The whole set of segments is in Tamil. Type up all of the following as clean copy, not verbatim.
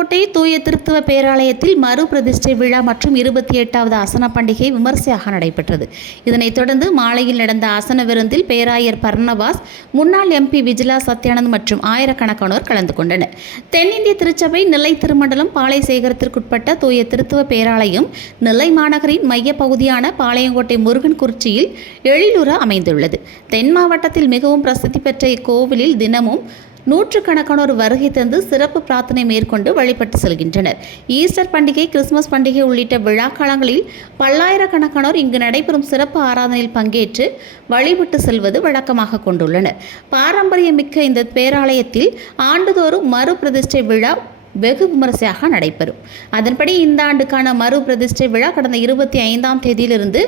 பாளையங்கோட்டை தூய திருத்துவ பேராலயத்தில் மறு பிரதிஷ்டை விழா மற்றும் 28வது ஆசன பண்டிகை விமர்சையாக நடைபெற்றது. இதனைத் தொடர்ந்து மாலையில் நடந்த ஆசன விருந்தில் பேராயர் பர்னபாஸ், முன்னாள் MP விஜிலா சத்யானந்த் மற்றும் ஆயிரக்கணக்கானோர் கலந்து கொண்டனர். தென்னிந்திய திருச்சபை நெல்லை திருமண்டலம் பாளையசேகரத்திற்குட்பட்ட தூய திருத்துவ பேராலயம் நெல்லை மாநகரின் மைய பகுதியான பாளையங்கோட்டை முருகன் குறிச்சியில் எழிலுற அமைந்துள்ளது. தென் மாவட்டத்தில் மிகவும் பிரசித்தி பெற்ற இக்கோவிலில் தினமும் நூற்றுக்கணக்கானோர் வருகை தந்து சிறப்பு பிரார்த்தனை மேற்கொண்டு வழிபட்டு செல்கின்றனர். ஈஸ்டர் பண்டிகை, கிறிஸ்துமஸ் பண்டிகை உள்ளிட்ட விழாக்காலங்களில் பல்லாயிரக்கணக்கானோர் இங்கு நடைபெறும் சிறப்பு ஆராதனையில் பங்கேற்று வழிபட்டு செல்வது வழக்கமாக கொண்டுள்ளனர். பாரம்பரியமிக்க இந்த பேராலயத்தில் ஆண்டுதோறும் மறு பிரதிஷ்டை விழா வெகு விமர்சையாக நடைபெறும். அதன்படி இந்த ஆண்டுக்கான மறு பிரதிஷ்டை விழா கடந்த 25ஆம் தேதியிலிருந்து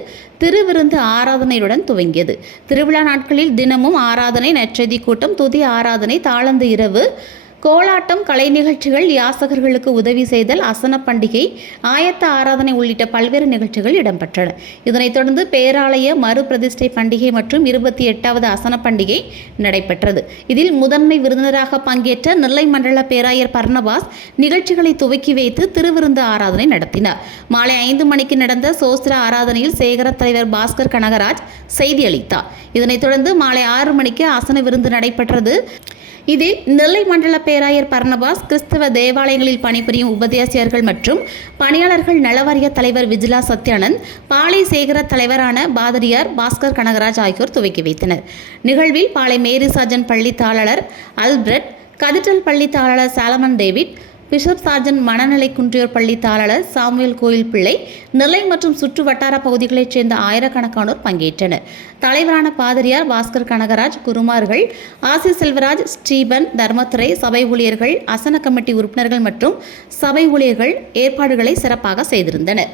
திருவிருந்து ஆராதனையுடன் துவங்கியது. திருவிழா நாட்களில் தினமும் ஆராதனை, நற்செய்தி கூட்டம், துதி ஆராதனை, தாளந்து இரவு, கோலாட்டம், கலை நிகழ்ச்சிகள், யாசகர்களுக்கு உதவி செய்தல், அசன பண்டிகை, ஆயத்த ஆராதனை உள்ளிட்ட பல்வேறு நிகழ்ச்சிகள் இடம்பெற்றன. இதனைத் தொடர்ந்து பேராலய மறு பிரதிஷ்டை பண்டிகை மற்றும் 28வது அசன பண்டிகை நடைபெற்றது. இதில் முதன்மை விருந்தினராக பங்கேற்ற நெல்லை மண்டல பேராயர் பர்னபாஸ் நிகழ்ச்சிகளை துவக்கி வைத்து திருவிருந்து ஆராதனை நடத்தினார். மாலை 5 மணிக்கு நடந்த சோஸ்திர ஆராதனையில் சேகர தலைவர் பாஸ்கர் கனகராஜ் செய்தி அளித்தார். இதனைத் தொடர்ந்து மாலை 6 மணிக்கு அசன விருந்து நடைபெற்றது. இதில் நெல்லை மண்டல பேராயர் பர்னபாஸ், கிறிஸ்தவ தேவாலயங்களில் பணிபுரியும் உபதேசியர்கள் மற்றும் பணியாளர்கள் நலவாரிய தலைவர் விஜிலா சத்யானந்த், பாளையசேகர தலைவரான பாதிரியார் பாஸ்கர் கனகராஜ் ஆகியோர் துவக்கி வைத்தனர். நிகழ்வில் பாளை மேரி சார்ஜன் பள்ளி தாளர் அல்பிரட், கதிட்டல் பள்ளி தாளர் சாலமன் டேவிட், பிஷப் சார்ஜன் மனநிலை குன்றியோர் பள்ளி தாளர் சாமுவேல் கோயில் பிள்ளை, நெல்லை மற்றும் சுற்று வட்டார பகுதிகளைச் சேர்ந்த ஆயிரக்கணக்கானோர் பங்கேற்றனர். தலைவரான பாதிரியார் பாஸ்கர் கனகராஜ், குருமார்கள் ஆசி செல்வராஜ், ஸ்டீபன், தர்மத்துறை, சபை ஊழியர்கள், அசன கமிட்டி உறுப்பினர்கள் மற்றும் சபை ஊழியர்கள் ஏற்பாடுகளை சிறப்பாக செய்திருந்தனர்.